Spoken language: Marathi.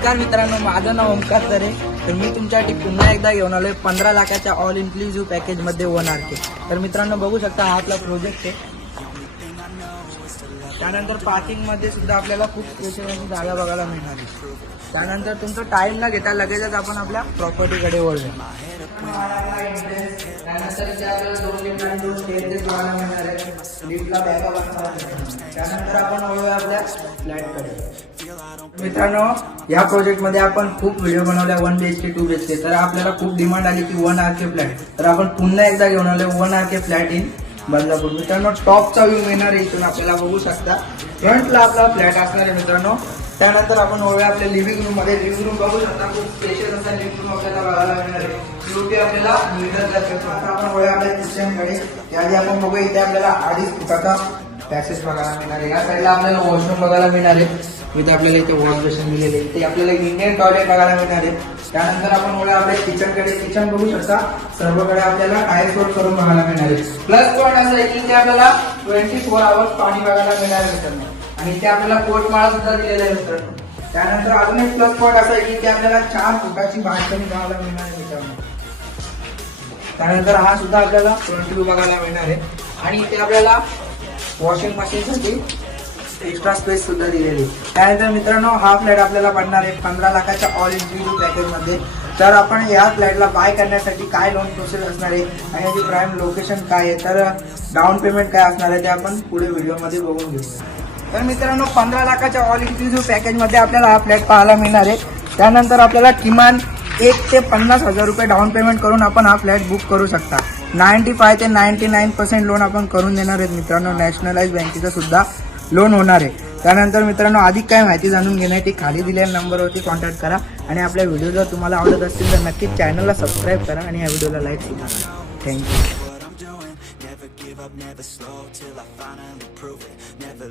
नमस्कार मित्रांनो, माझं नाव ओमकार तरे. तर मी तुमच्यासाठी पुन्हा एकदा घेऊन आलोय 15 लाखाच्या ऑल इन्क्लुझिव्ह पॅकेजमध्ये 1 RK. तर मित्रांनो बघू शकता, हा आपला प्रोजेक्ट आहे. त्यानंतर पार्किंगमध्ये सुद्धा आपल्याला खूप स्पेशल अशी जागा बघायला मिळणार आहे. त्यानंतर तुमचं टाईम न घेता लगेचच आपण आपल्या प्रॉपर्टीकडे वळूया. त्यानंतर इथे आपल्याला 2 लिफ्ट आणि 2 स्टेअरकेस बघायला मिळणार आहे. लिफ्टला बॅकअप असणार आहे. त्यानंतर आपण वळूया आपल्या फ्लॅटकडे. मित्रांनो, या प्रोजेक्टमध्ये आपण खूप व्हिडिओ बनवल्या 1 BHK 2 BHK. तर आपल्याला खूप डिमांड आली की 1 RK फ्लॅट. तर आपण पुन्हा एकदा घेऊन आलो 1 RK फ्लॅट इन बदलापूर. मित्रांनो, टॉपचा व्ह्यू मिळणार आहे. इथून आपल्याला बघू शकता फ्रंटला आपला फ्लॅट असणार आहे मित्रांनो. त्यानंतर आपण वळूया आपल्या लिव्हिंग रूम मध्ये. लिव्हिंग रूम बघू शकता, खूप स्पेशल असा लिव्हिंग रूम आपल्याला बघायला मिळणार आहे. शेवटी आपल्याला मिळत जाते. आता आपण वळूया आपल्या किचनकडे. याआधी आपण बघूया, इथे आपल्याला 2.5 फुटाचा पॅसेज बघायला मिळणार आहे. या साईडला आपल्याला वॉशरूम बघायला मिळणार आहे. इथे आपल्याला इथे वॉश बेसिन मिळेल. इथे आपल्याला इंडियन टॉयलेट बघायला मिळणार आहे. त्यानंतर आपण वळूया आपल्या किचनकडे. किचन बघू शकता, सर्वकडे आपल्याला टायर सोड करून बघायला मिळणार आहे. प्लस पॉईंट असं आहे की इथे आपल्याला 24 आवर्स पाणी बघायला मिळणार आहे मित्रांनो. आणि इथे आपल्याला कोटमाळा सुद्धा दिलेला आहे मित्रांनो. त्यानंतर अजून एक प्लस पॉईंट असा आहे की इथे आपल्याला 4 फुटाची बाल्कनी बघायला मिळणार आहे मित्रांनो. त्यानंतर हा सुद्धा आपल्याला फ्रंट व्ह्यू बघायला मिळणार आहे. आणि इथे आपल्याला वॉशिंग मशीनसाठी एक्स्ट्रा स्पेस सुद्धा दिलेली. त्यानंतर मित्रांनो, हा फ्लॅट आपल्याला पडणार आहे 15 लाखाच्या ऑल इन्क्लुझिव्ह पॅकेजमध्ये. तर आपण या फ्लॅटला बाय करण्यासाठी काय लोन प्रोसेस असणार आहे आणि याची प्राईम लोकेशन काय आहे, तर डाऊन पेमेंट काय असणार आहे ते आपण पुढे व्हिडिओमध्ये बघून घेऊया. तर मित्रांनो, 15 लाखाच्या ऑल इन्क्लुझिव्ह पॅकेजमध्ये आपल्याला हा फ्लॅट पाहायला मिळणार आहे. त्यानंतर आपल्याला किमान 1 ते 50,000 रुपये डाऊन पेमेंट करून आपण हा फ्लॅट बुक करू शकता. 95 ते 99% लोन आपण करून देणार आहेत मित्रांनो. नॅशनलाइज बँकेचं सुद्धा लोन होणार आहे. त्यानंतर मित्रांनो, अधिक काय माहिती जाणून घेण्यासाठी खाली दिलेल्या नंबरवरती कॉन्टॅक्ट करा. आणि आपल्या व्हिडिओ जर तुम्हाला आवडत असतील तर नक्कीच चॅनलला सबस्क्राईब करा आणि या व्हिडिओला लाईक सुद्धा करा. Thank you. Never give up, never slow till I finally prove it. Never